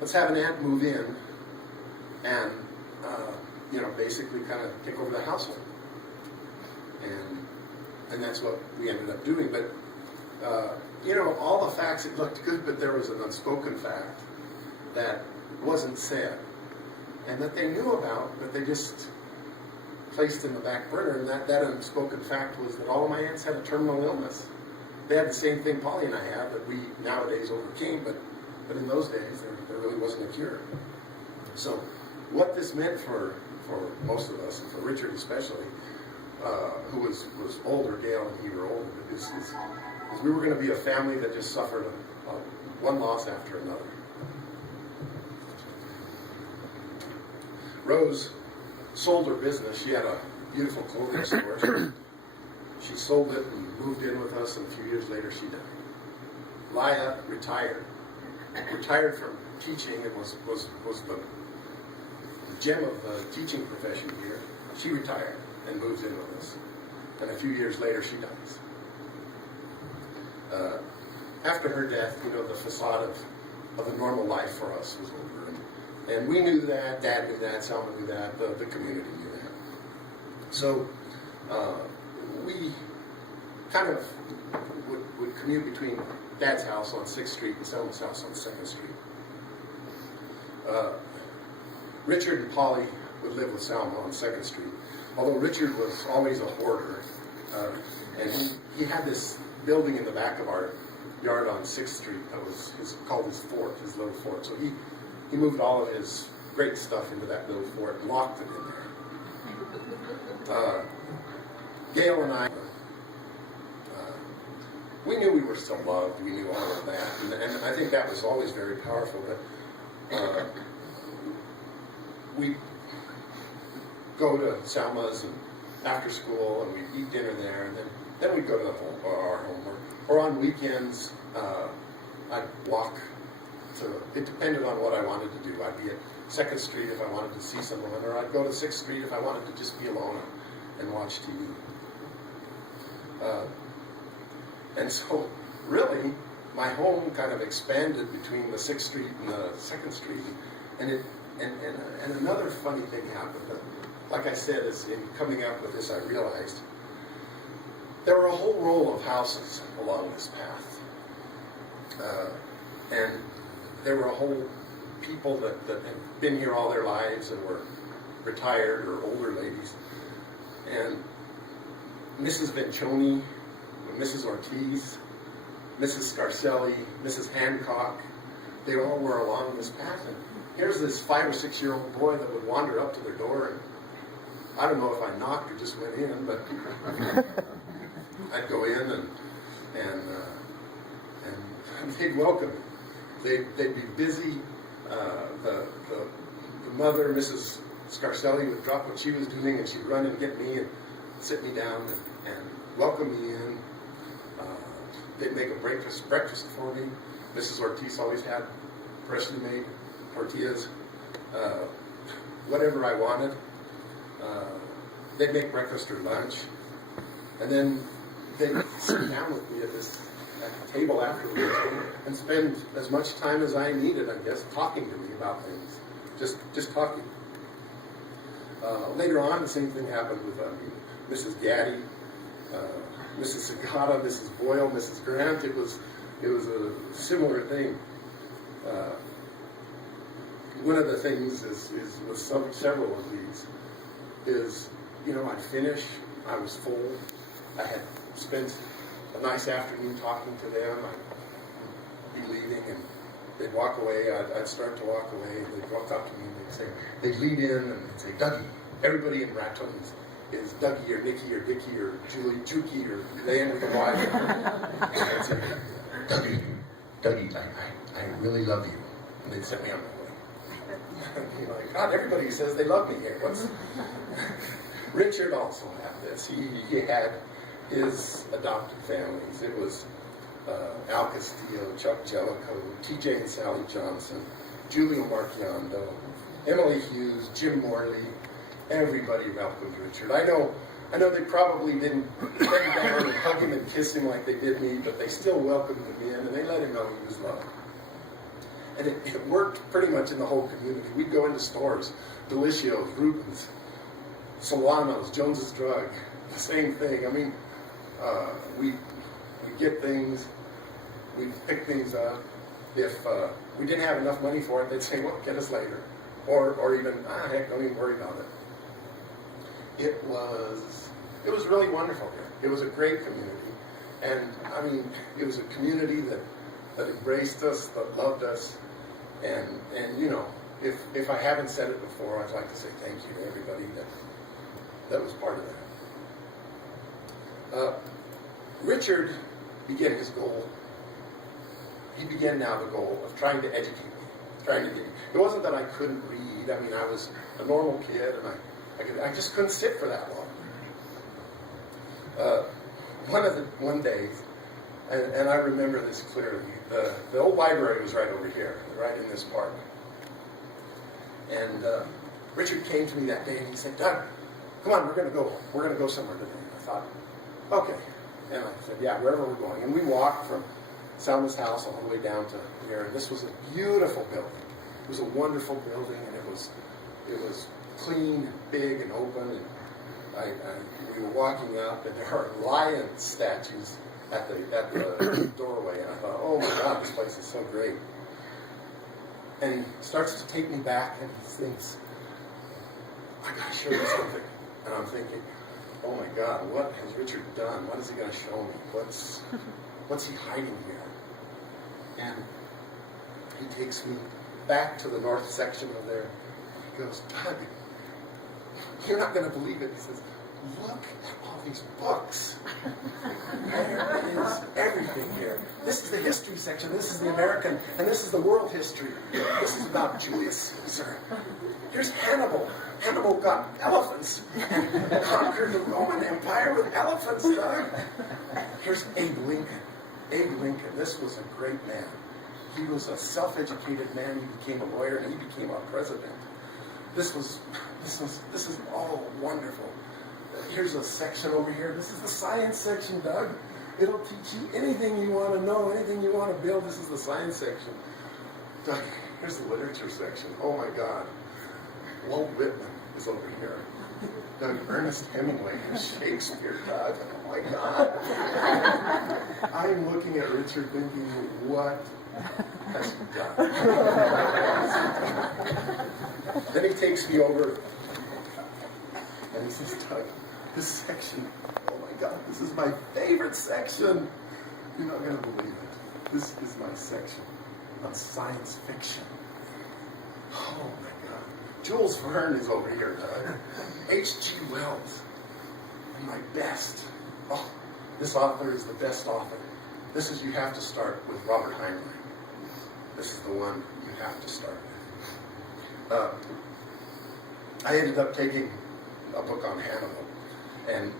let's have an aunt move in and basically kind of take over the household. And that's what we ended up doing. But all the facts, it looked good, but there was an unspoken fact that wasn't said and that they knew about, but they just placed in the back burner. And that unspoken fact was that all of my aunts had a terminal illness. They had the same thing Polly and I have that we nowadays overcame, but in those days there really wasn't a cure. So what this meant for most of us, and for Richard especially, who was older, Gail and he were older, is we were going to be a family that just suffered one loss after another. Rose sold her business. She had a beautiful clothing store. She sold it and moved in with us, and a few years later she died. Laya retired from teaching and was the gem of the teaching profession here. She retired and moves in with us. And a few years later, she dies. After her death, the facade of a normal life for us was over. And we knew that, Dad knew that, Selma knew that, the community knew that. So we kind of would commute between Dad's house on 6th Street and Selma's house on 2nd Street. Richard and Polly would live with Selma on 2nd Street. Although Richard was always a hoarder, and he had this building in the back of our yard on 6th Street that was called his fort, his little fort. So he moved all of his great stuff into that little fort and locked it in there. Gail and I, we knew we were still loved. We knew all of that, and I think that was always very powerful. But we go to Selma's and after school, and we'd eat dinner there, and then we'd go to our home. Or on weekends, I'd walk it depended on what I wanted to do. I'd be at 2nd Street if I wanted to see someone, or I'd go to 6th Street if I wanted to just be alone and watch TV. And so, really, my home kind of expanded between the 6th Street and the 2nd Street, and another funny thing happened. Like I said, as in coming up with this, I realized there were a whole row of houses along this path, and there were a whole people that had been here all their lives and were retired or older ladies, and Mrs. Vincioni, Mrs. Ortiz, Mrs. Scarcelli, Mrs. Hancock, they all were along this path. And here's this 5 or 6 year old boy that would wander up to their door, and I don't know if I knocked or just went in, but I'd go in and they'd welcome me. They'd be busy. The mother, Mrs. Scarcelli, would drop what she was doing, and she'd run and get me and sit me down and welcome me in. They'd make a breakfast for me. Mrs. Ortiz always had freshly made tortillas, whatever I wanted. They'd make breakfast or lunch, and then they'd sit down with me at the table afterwards and spend as much time as I needed, I guess, talking to me about things, just talking. Later on, the same thing happened with Mrs. Gaddy, Mrs. Sagata, Mrs. Boyle, Mrs. Grant. It was a similar thing. One of the things is with several of these is, I'd finish, I was full, I had spent a nice afternoon talking to them, I'd be leaving, and they'd walk away, I'd start to walk away, they'd walk up to me and they'd lead in and they'd say, Dougie. Everybody in Raton is Dougie or Nicky or Dicky or Julie, Chuki or Leanne with a Y. I'd say, Dougie, I really love you. And they'd send me on my way. Like, God, everybody says they love me here. Richard also had this. He had his adopted families. It was Al Castillo, Chuck Jellicoe, TJ and Sally Johnson, Julio Marchiondo, Emily Hughes, Jim Morley. Everybody welcomed Richard. I know they probably didn't bend down and hug him and kiss him like they did me, but they still welcomed him in, and they let him know he was loved. And it worked pretty much in the whole community. We'd go into stores, Delicios, Rubens, Solano's, Jones's Drug, the same thing. I mean, we get things, we pick things up. If we didn't have enough money for it, they'd say, well, get us later. Or even, heck, don't even worry about it. It was really wonderful here. It was a great community. And, I mean, it was a community that embraced us, that loved us. And you know, if I haven't said it before, I'd like to say thank you to everybody that was part of that. Richard began his goal. He began now the goal of trying to educate me, It wasn't that I couldn't read. I mean, I was a normal kid, and I just couldn't sit for that long. One day, and I remember this clearly. The old library was right over here, right in this park. And Richard came to me that day and he said, Doug, come on, we're gonna go somewhere today. I thought, okay. And I said, yeah, wherever we're going. And we walked from Selma's house all the way down to here. And this was a beautiful building. It was a wonderful building, and it was clean and big and open. And we were walking up, and there are lion statues at the doorway, and I thought, oh my God, this place is so great. And he starts to take me back, and he thinks, I gotta show you something. And I'm thinking, oh my God, what has Richard done? What is he gonna show me? What's he hiding here? And he takes me back to the north section of there. He goes, Doug, you're not gonna believe it. He says, look at all these books. There is everything here. This is the history section, this is the American, and this is the world history. This is about Julius Caesar. Here's Hannibal. Hannibal got elephants and conquered the Roman Empire with elephants, Doug. Here's Abe Lincoln. Abe Lincoln, this was a great man. He was a self-educated man. He became a lawyer, and he became our president. This is all wonderful. Here's a section over here. This is the science section, Doug. It'll teach you anything you want to know, anything you want to build. This is the science section. Doug, here's the literature section. Oh my God. Walt Whitman is over here. Doug, Ernest Hemingway, Shakespeare, Doug. Oh my God. I'm looking at Richard thinking, what has he done? Then he takes me over and he says, Doug, this section, oh my God, this is my favorite section. You're not going to believe it. This is my section on science fiction. Oh my God. Jules Verne is over here, Doug. H.G. Wells. And my best. Oh, this author is the best author. You have to start with Robert Heinlein. This is the one you have to start with. I ended up taking a book on Hannibal, and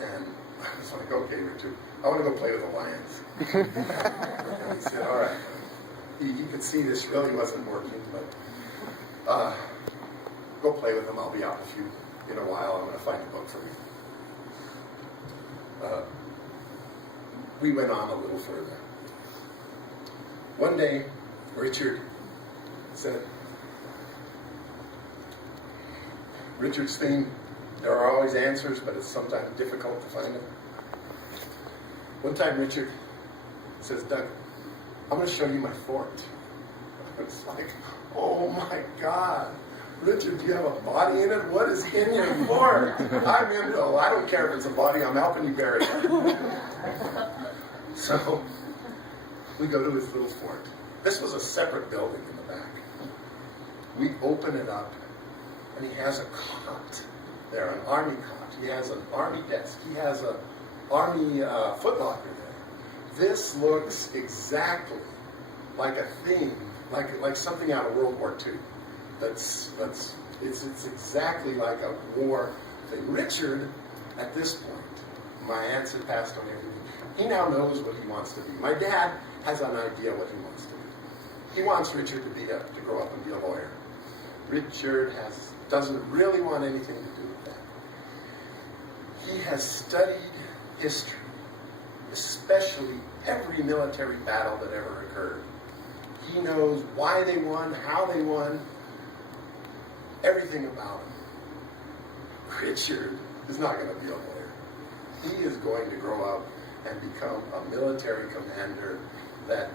I was like, okay, Richard, I want to go play with the lions. And he said, all right. You could see this really wasn't working, but go play with them. I'll be out in a while. I'm going to find a book for you. We went on a little further. One day, Richard said, Richard's theme, there are always answers, but it's sometimes difficult to find them. One time Richard says, Doug, I'm going to show you my fort. It's like, oh my God. Richard, do you have a body in it? What is in your fort? I don't care if it's a body, I'm helping you bury it. So, we go to his little fort. This was a separate building in the back. We open it up, and he has a cot there, an army cot. He has an army desk. He has an army footlocker there. This looks exactly like a thing, like something out of World War II. It's exactly like a war thing. Richard, at this point, my aunts had passed on everything. He now knows what he wants to be. My dad has an idea what he wants to be. He wants Richard to grow up and be a lawyer. Richard doesn't really want anything to do with that. He has studied history, especially every military battle that ever occurred. He knows why they won, how they won, everything about him. Richard is not going to be a lawyer. He is going to grow up and become a military commander that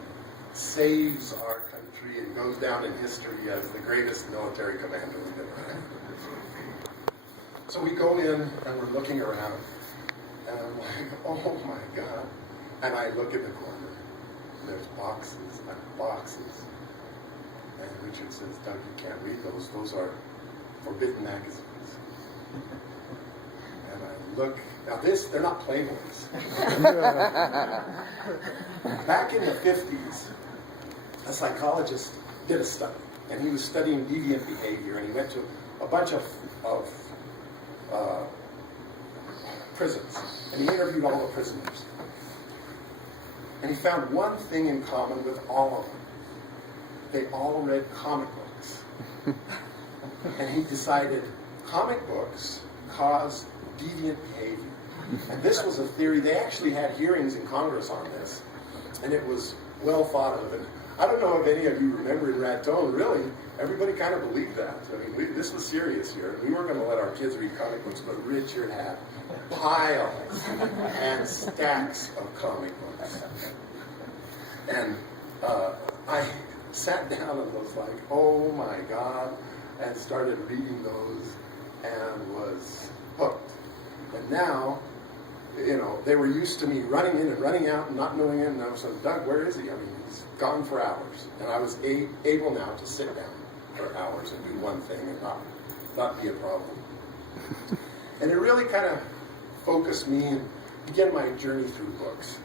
saves our country and goes down in history as the greatest military commander we've ever had. So we go in and we're looking around, and I'm like, oh my God. And I look in the corner, and there's boxes and boxes. And Richard says, Doug, you can't read those. Those are forbidden magazines. And I look, now they're not Playboys. Back in the 50s, a psychologist did a study, and he was studying deviant behavior, and he went to a bunch of prisons, and he interviewed all the prisoners. And he found one thing in common with all of them. They all read comic books. And he decided comic books cause deviant behavior. And this was a theory. They actually had hearings in Congress on this, and it was well thought of. And I don't know if any of you remember in Raton, really, everybody kind of believed that. I mean, this was serious here. We weren't going to let our kids read comic books, but Richard had piles and stacks of comic books. And I sat down and was like, oh my God, and started reading those and was hooked. And now, you know, they were used to me running in and running out and not knowing it, and I was like, Doug, where is he? I mean, he's gone for hours. And I was able now to sit down for hours and do one thing and not be a problem. And it really kind of focused me and began my journey through books.